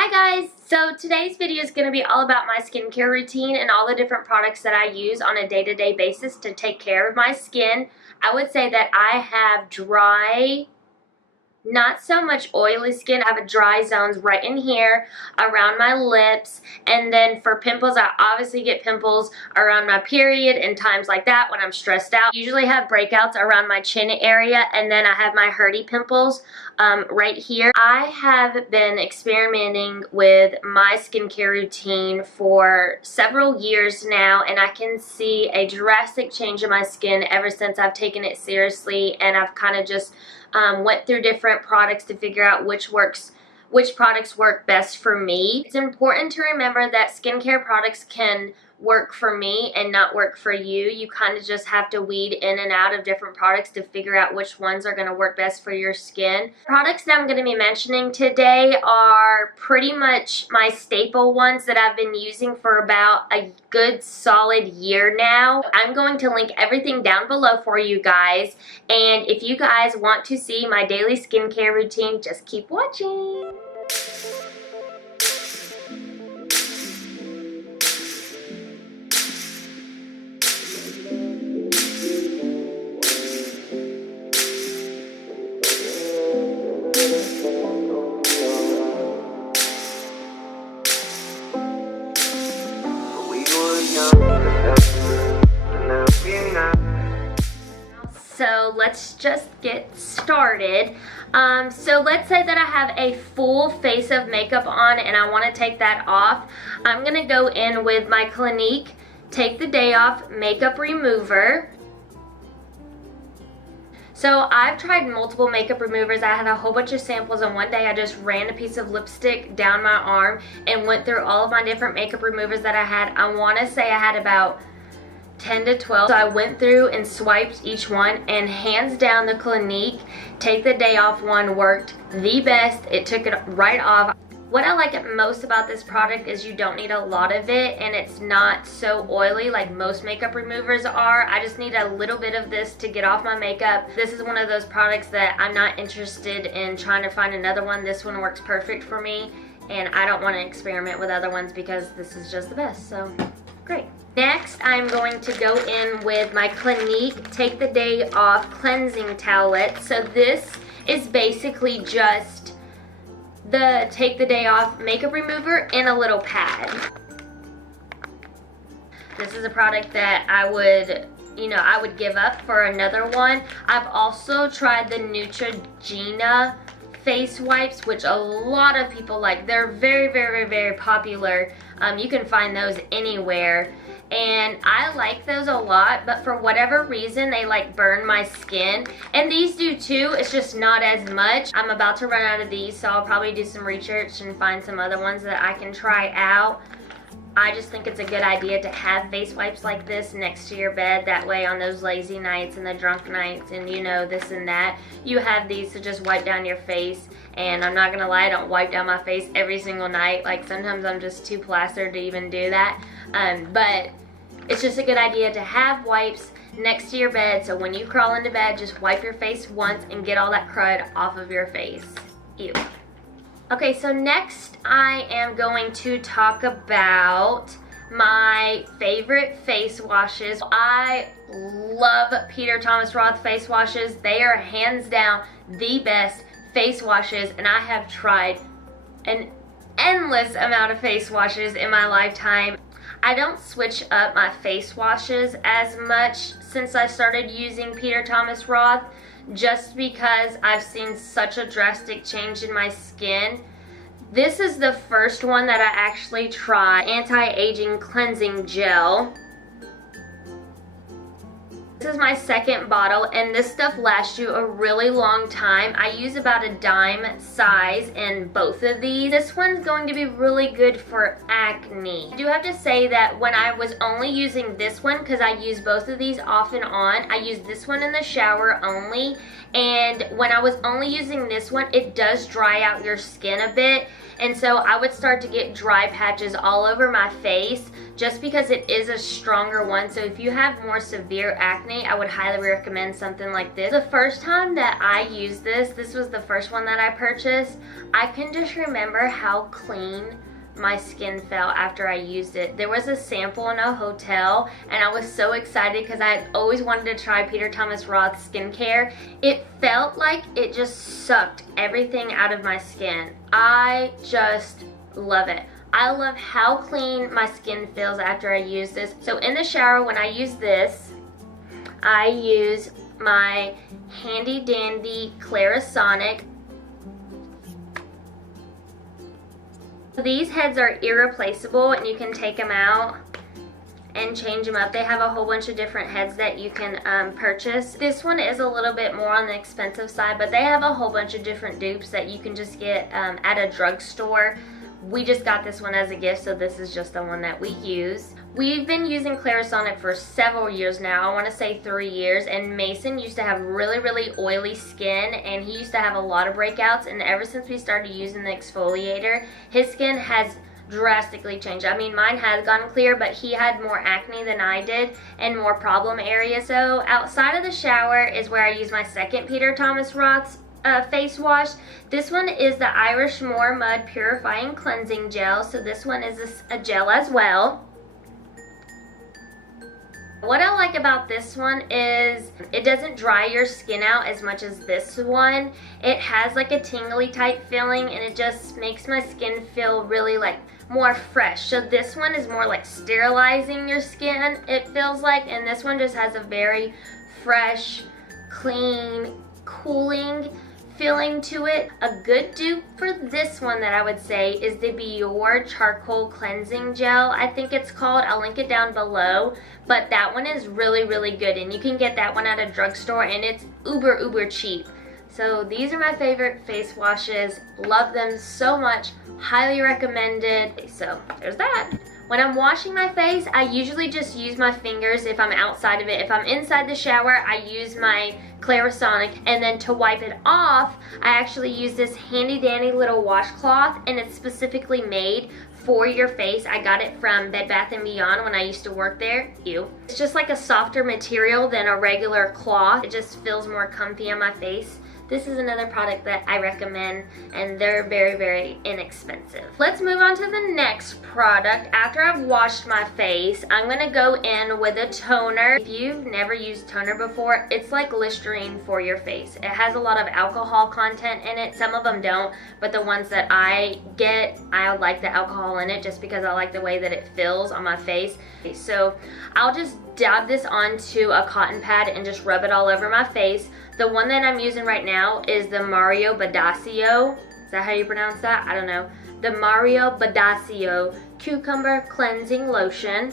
Hi guys! So today's video is going to be all about my skincare routine and all the different products that I use on a day-to-day basis to take care of my skin. I would say that I have dry, not so much oily skin. I have dry zones right in here around my lips, and then for pimples, I obviously get pimples around my period and times like that when I'm stressed out. I usually have breakouts around my chin area, and then I have my hurdy pimples right here. I have been experimenting with my skincare routine for several years now, and I can see a drastic change in my skin ever since I've taken it seriously, and I've kind of just went through different products to figure out which products work best for me. It's important to remember that skincare products can work for me and not work for you. You kind of just have to weed in and out of different products to figure out which ones are going to work best for your skin. Products that I'm going to be mentioning today are pretty much my staple ones that I've been using for about a good solid year now. I'm going to link everything down below for you guys, and if you guys want to see my daily skincare routine, just keep watching. So let's just get started. So let's say that I have a full face of makeup on and I want to take that off. I'm going to go in with my Clinique Take the Day Off Makeup Remover. So I've tried multiple makeup removers. I had a whole bunch of samples, and one day I just ran a piece of lipstick down my arm and went through all of my different makeup removers that I had. I want to say I had about 10 to 12. So I went through and swiped each one, and hands down the Clinique Take the Day Off one worked the best. It took it right off. What I like most about this product is you don't need a lot of it, and it's not so oily like most makeup removers are. I just need a little bit of this to get off my makeup. This is one of those products that I'm not interested in trying to find another one. This one works perfect for me, and I don't want to experiment with other ones because this is just the best. So great. Next, I'm going to go in with my Clinique Take the Day Off Cleansing Towelette. So this is basically just the Take the Day Off makeup remover in a little pad. This is a product that I would give up for another one. I've also tried the Neutrogena face wipes, which a lot of people like. They're very, very, very popular. You can find those anywhere, and I like those a lot, but for whatever reason they like burn my skin, and these do too. It's just not as much. I'm about to run out of these, so I'll probably do some research and find some other ones that I can try out. I just think it's a good idea to have face wipes like this next to your bed. That way on those lazy nights and the drunk nights and this and that, you have these to just wipe down your face. And I'm not gonna lie, I don't wipe down my face every single night. Like, sometimes I'm just too plastered to even do that. But it's just a good idea to have wipes next to your bed, so when you crawl into bed, just wipe your face once and get all that crud off of your face. Ew. Okay, so next I am going to talk about my favorite face washes. I love Peter Thomas Roth face washes. They are hands down the best face washes, and I have tried an endless amount of face washes in my lifetime. I don't switch up my face washes as much since I started using Peter Thomas Roth, just because I've seen such a drastic change in my skin. This is the first one that I actually tried, Anti-Aging Cleansing Gel. This is my second bottle, and this stuff lasts you a really long time. I use about a dime size in both of these. This one's going to be really good for acne. I do have to say that when I was only using this one, because I use both of these off and on, I use this one in the shower only, and when I was only using this one, it does dry out your skin a bit, and so I would start to get dry patches all over my face just because it is a stronger one. So if you have more severe acne acne, I would highly recommend something like this. The first time that I used this was the first one that I purchased. I can just remember how clean my skin felt after I used it. There was a sample in a hotel and I was so excited because I had always wanted to try Peter Thomas Roth's skincare. It felt like it just sucked everything out of my skin. I just love it. I love how clean my skin feels after I use this. So in the shower when I use this, I use my handy dandy Clarisonic. These heads are irreplaceable and you can take them out and change them up. They have a whole bunch of different heads that you can purchase. This one is a little bit more on the expensive side, but they have a whole bunch of different dupes that you can just get at a drugstore. We just got this one as a gift, so this is just the one that we use. We've been using Clarisonic for several years now. I want to say 3 years, and Mason used to have really, really oily skin, and he used to have a lot of breakouts, and ever since we started using the exfoliator, his skin has drastically changed. I mean, mine has gone clear, but he had more acne than I did and more problem areas. So outside of the shower is where I use my second Peter Thomas Roth's face wash. This one is the Irish Moor Mud Purifying Cleansing Gel. So this one is a gel as well. What I like about this one is it doesn't dry your skin out as much as this one. It has like a tingly type feeling and it just makes my skin feel really like more fresh. So this one is more like sterilizing your skin, it feels like, and this one just has a very fresh, clean, cooling feeling to it. A good dupe for this one that I would say is the Biore Charcoal Cleansing Gel, I think it's called. I'll link it down below, but that one is really, really good, and you can get that one at a drugstore and it's uber cheap. So these are my favorite face washes. Love them so much. Highly recommended. So there's that. When I'm washing my face, I usually just use my fingers if I'm outside of it. If I'm inside the shower, I use my Clarisonic, and then to wipe it off, I actually use this handy dandy little washcloth, and it's specifically made for your face. I got it from Bed Bath & Beyond when I used to work there. It's just like a softer material than a regular cloth. It just feels more comfy on my face. This is another product that I recommend, and they're very inexpensive. Let's move on to the next product. After I've washed my face, I'm gonna go in with a toner. If you've never used toner before, it's like Listerine for your face. It has a lot of alcohol content in it. Some of them don't, but the ones that I get, I like the alcohol in it just because I like the way that it feels on my face. So I'll just dab this onto a cotton pad and just rub it all over my face. The one that I'm using right now is the Mario Badescu. Is that how you pronounce that? I don't know. The Mario Badescu Cucumber Cleansing Lotion.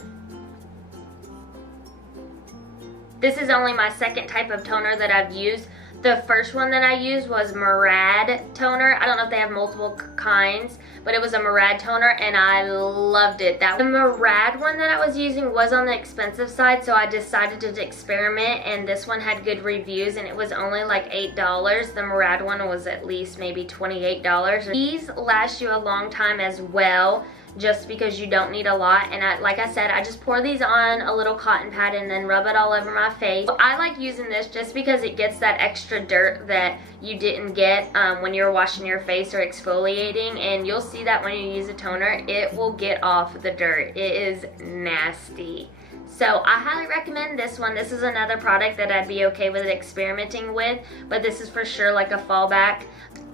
This is only my second type of toner that I've used. The first one that I used was Murad toner. I don't know if they have multiple kinds, but it was a Murad toner and I loved it. The Murad one that I was using was on the expensive side, so I decided to experiment, and this one had good reviews and it was only like $8. The Murad one was at least maybe $28. These last you a long time as well, just because you don't need a lot. And like I said, I just pour these on a little cotton pad and then rub it all over my face. I like using this just because it gets that extra dirt that you didn't get when you're washing your face or exfoliating, and you'll see that when you use a toner, it will get off the dirt. It is nasty. So I highly recommend this one. This is another product that I'd be okay with experimenting with, but this is for sure like a fallback.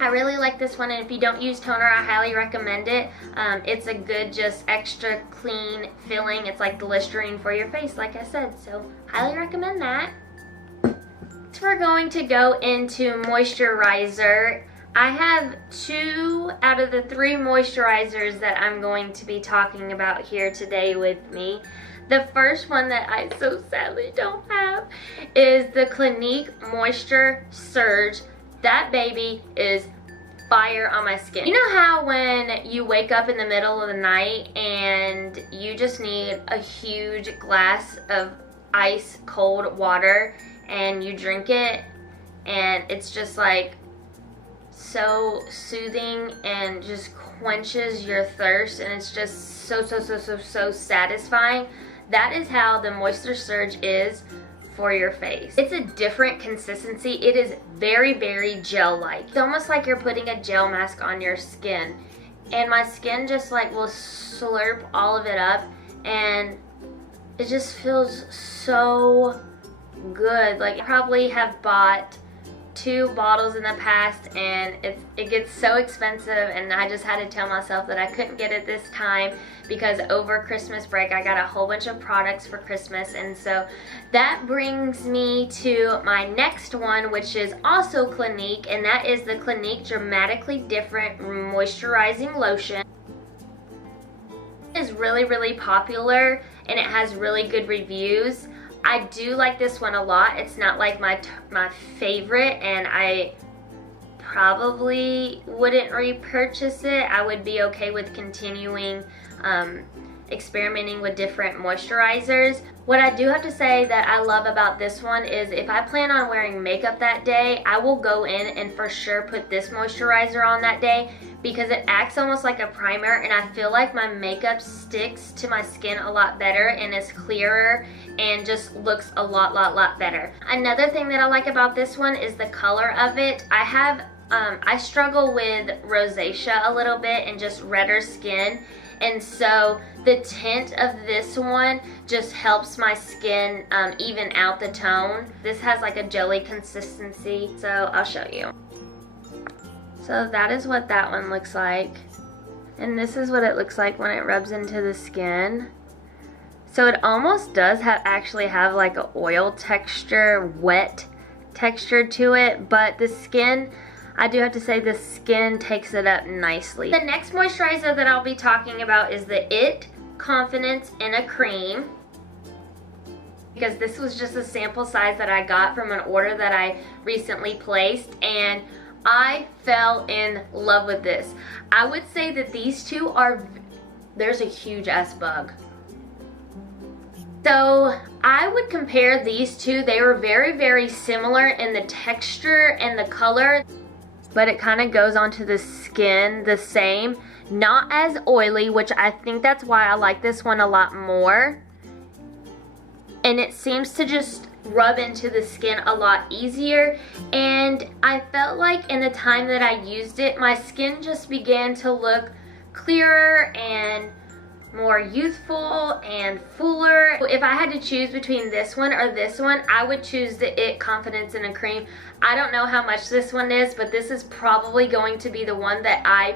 I really like this one, and if you don't use toner, I highly recommend it. It's a good, just extra clean feeling. It's like the Listerine for your face, like I said, so highly recommend that. Next, we're going to go into moisturizer. I have 2 out of the 3 moisturizers that I'm going to be talking about here today with me. The first one that I so sadly don't have is the Clinique Moisture Surge. That baby is fire on my skin. You know how when you wake up in the middle of the night and you just need a huge glass of ice cold water and you drink it and it's just like so soothing and just quenches your thirst, and it's just so satisfying? That is how the Moisture Surge is for your face. It's a different consistency. It is very, very gel-like. It's almost like you're putting a gel mask on your skin. And my skin just like will slurp all of it up, and it just feels so good. Like, I probably have bought 2 bottles in the past, and it gets so expensive, and I just had to tell myself that I couldn't get it this time because over Christmas break I got a whole bunch of products for Christmas. And so that brings me to my next one, which is also Clinique, and that is the Clinique Dramatically Different Moisturizing Lotion. It is really, really popular, and it has really good reviews. I do like this one a lot. It's not like my favorite, and I probably wouldn't repurchase it. I would be okay with continuing experimenting with different moisturizers. What I do have to say that I love about this one is if I plan on wearing makeup that day, I will go in and for sure put this moisturizer on that day because it acts almost like a primer, and I feel like my makeup sticks to my skin a lot better and is clearer and just looks a lot better. Another thing that I like about this one is the color of it. I struggle with rosacea a little bit and just redder skin, and so the tint of this one just helps my skin even out the tone. This has like a jelly consistency, so I'll show you. So that is what that one looks like, and this is what it looks like when it rubs into the skin. So it almost does actually have like an oil texture, wet texture to it, but the skin, I do have to say the skin takes it up nicely. The next moisturizer that I'll be talking about is the IT Confidence in a Cream, because this was just a sample size that I got from an order that I recently placed, and I fell in love with this. I would say that these two are, there's a huge ass bug. So I would compare these two. They were very, very similar in the texture and the color, but it kind of goes onto the skin the same. Not as oily, which I think that's why I like this one a lot more. And it seems to just rub into the skin a lot easier, and I felt like in the time that I used it, my skin just began to look clearer and more youthful and fuller. If I had to choose between this one or this one, I would choose the IT Confidence in a Cream. I don't know how much this one is, but this is probably going to be the one that I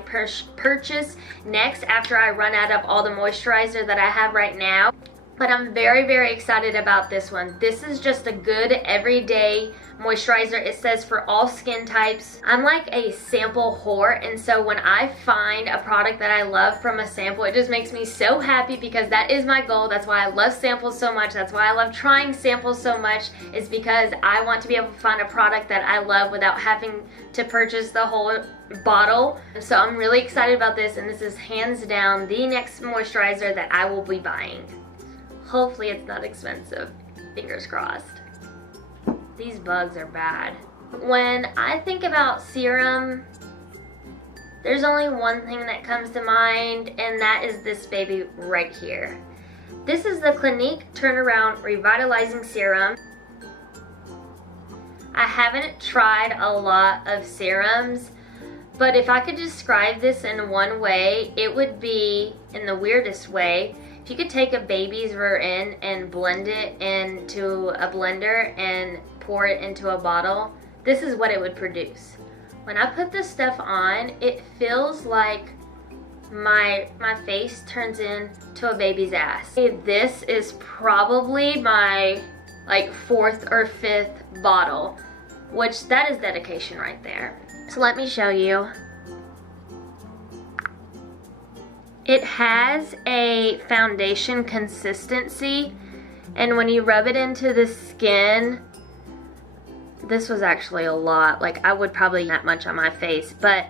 purchase next after I run out of all the moisturizer that I have right now. But I'm very, very excited about this one. This is just a good everyday moisturizer. It says for all skin types. I'm like a sample whore, and so when I find a product that I love from a sample, it just makes me so happy because that is my goal. That's why I love samples so much. That's why I love trying samples so much, is because I want to be able to find a product that I love without having to purchase the whole bottle. So I'm really excited about this, and this is hands down the next moisturizer that I will be buying. Hopefully it's not expensive. Fingers crossed. These bugs are bad. When I think about serum, there's only one thing that comes to mind, and that is this baby right here. This is the Clinique Turnaround Revitalizing Serum. I haven't tried a lot of serums, but if I could describe this in one way, it would be, in the weirdest way, if you could take a baby's Serum and blend it into a blender and pour it into a bottle, this is what it would produce. When I put this stuff on, it feels like my face turns into a baby's ass. This is probably my like 4th or 5th bottle, which that is dedication right there. So let me show you. It has a foundation consistency, and when you rub it into the skin, this was actually a lot. Like, I would probably not much on my face, but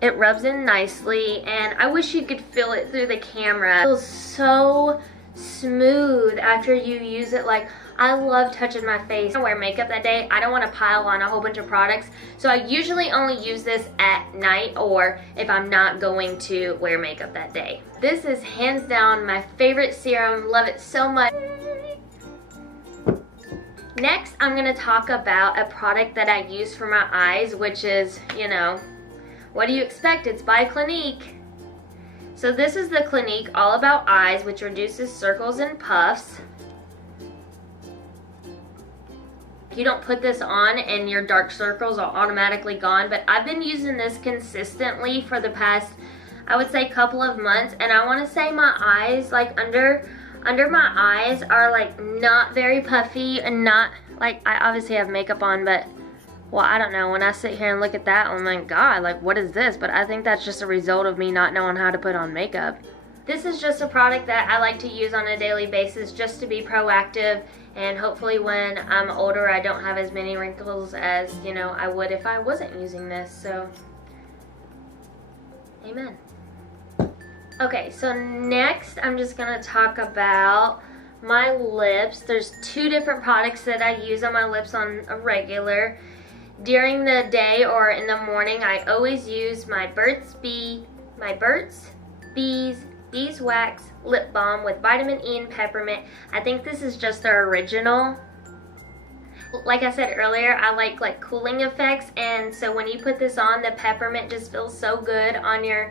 it rubs in nicely, and I wish you could feel it through the camera. It feels so smooth after you use it. Like, I love touching my face. I wear makeup that day. I don't want to pile on a whole bunch of products, so I usually only use this at night or if I'm not going to wear makeup that day. This is hands down my favorite serum. Love it so much. Next, I'm going to talk about a product that I use for my eyes, which is, you know, what do you expect? It's by Clinique. So this is the Clinique All About Eyes, which reduces circles and puffs. You don't put this on and your dark circles are automatically gone, but I've been using this consistently for the past, I would say, couple of months, and I want to say my eyes, like under my eyes, are like not very puffy and not like, I obviously have makeup on, but well, I don't know, when I sit here and look at that, I'm like, God, like, what is this? But I think that's just a result of me not knowing how to put on makeup. This is just a product that I like to use on a daily basis just to be proactive, and hopefully when I'm older I don't have as many wrinkles as, you know, I would if I wasn't using this. So, amen. Okay, so next I'm just gonna talk about my lips. There's two different products that I use on my lips on a regular. During the day or in the morning, I always use my Burt's Bees Beeswax Lip Balm with vitamin E and peppermint. I think this is just their original. Like I said earlier, I like cooling effects, and so when you put this on, the peppermint just feels so good on your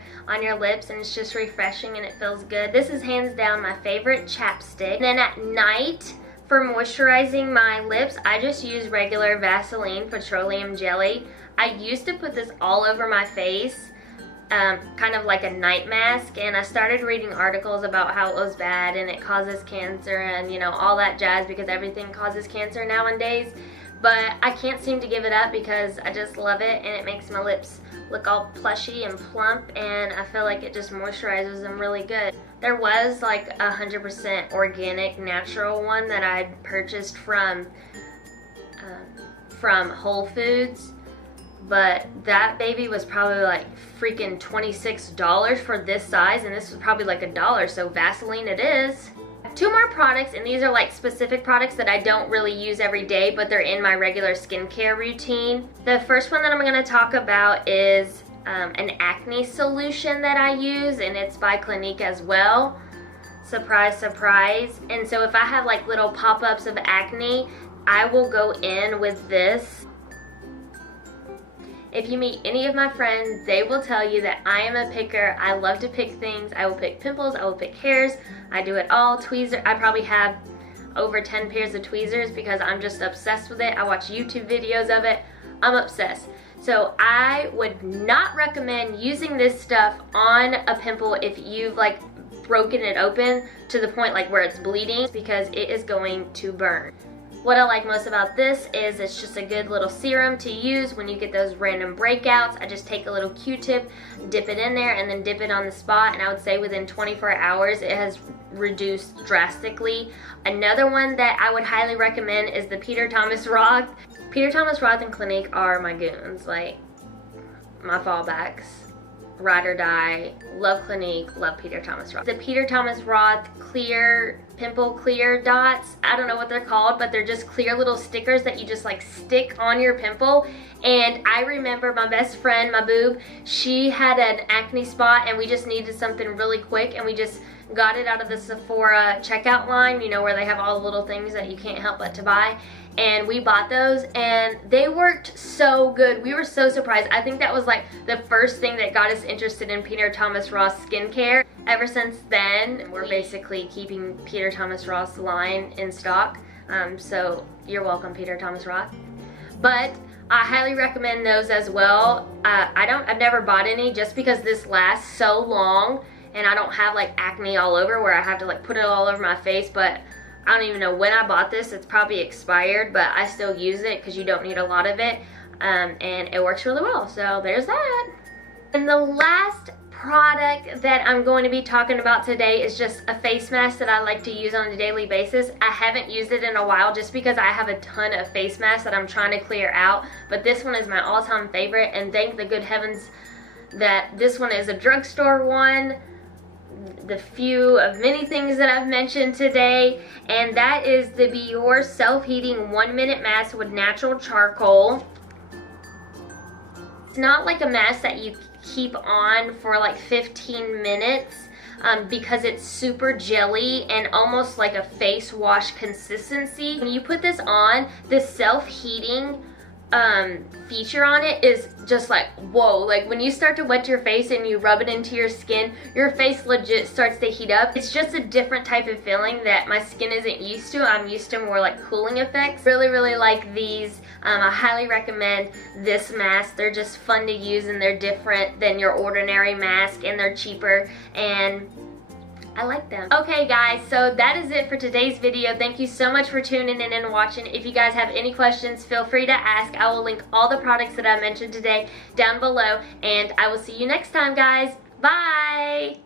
lips, and it's just refreshing and it feels good. This is hands down my favorite chapstick. And then at night, for moisturizing my lips, I just use regular Vaseline petroleum jelly. I used to put this all over my face, kind of like a night mask, and I started reading articles about how it was bad and it causes cancer and, you know, all that jazz, because everything causes cancer nowadays. But I can't seem to give it up because I just love it, and it makes my lips look all plushy and plump, and I feel like it just moisturizes them really good. There was like 100% organic natural one that I purchased from Whole Foods, but that baby was probably like freaking $26 for this size, and this was probably like $1, so Vaseline it is. Two more products, and these are like specific products that I don't really use every day, but they're in my regular skincare routine. The first one that I'm going to talk about is an acne solution that I use, and it's by Clinique as well. Surprise, surprise. And so if I have like little pop-ups of acne, I will go in with this. If you meet any of my friends, they will tell you that I am a picker. I love to pick things. I will pick pimples, I will pick hairs, I do it all. Tweezer, I probably have over 10 pairs of tweezers because I'm just obsessed with it. I watch YouTube videos of it. I'm obsessed. So I would not recommend using this stuff on a pimple if you've like broken it open to the point like where it's bleeding, because it is going to burn. What I like most about this is it's just a good little serum to use when you get those random breakouts. I just take a little Q-tip, dip it in there, and then dip it on the spot, and I would say within 24 hours it has reduced drastically. Another one that I would highly recommend is the Peter Thomas Roth. Peter Thomas Roth and Clinique are my goons, like my fallbacks. Ride or die, love Clinique, love Peter Thomas Roth. The Peter Thomas Roth clear, pimple clear dots, I don't know what they're called, but they're just clear little stickers that you just like stick on your pimple. And I remember my best friend, my boob, she had an acne spot and we just needed something really quick, and we just got it out of the Sephora checkout line, you know, where they have all the little things that you can't help but to buy. And we bought those and they worked so good. We were so surprised. I think that was like the first thing that got us interested in Peter Thomas Roth skincare. Ever since then, we're basically keeping Peter Thomas Roth's line in stock. So you're welcome, Peter Thomas Roth. But I highly recommend those as well. I've never bought any just because this lasts so long and I don't have like acne all over where I have to like put it all over my face. But I don't even know when I bought this. It's probably expired, but I still use it because you don't need a lot of it, and it works really well. So there's that. And the last product that I'm going to be talking about today is just a face mask that I like to use on a daily basis. I haven't used it in a while just because I have a ton of face masks that I'm trying to clear out, but this one is my all-time favorite, and thank the good heavens that this one is a drugstore one. The few of many things that I've mentioned today, and that is the Biore Self-Heating 1-Minute Mask with Natural Charcoal. It's not like a mask that you keep on for like 15 minutes, because it's super jelly and almost like a face wash consistency. When you put this on, the self-heating feature on it is just like, whoa. Like when you start to wet your face and you rub it into your skin, your face legit starts to heat up. It's just a different type of feeling that my skin isn't used to. I'm used to more like cooling effects. Really like these. I highly recommend this mask. They're just fun to use and they're different than your ordinary mask and they're cheaper and I like them. Okay guys, so that is it for today's video. Thank you so much for tuning in and watching. If you guys have any questions, feel free to ask. I will link all the products that I mentioned today down below, and I will see you next time, guys. Bye!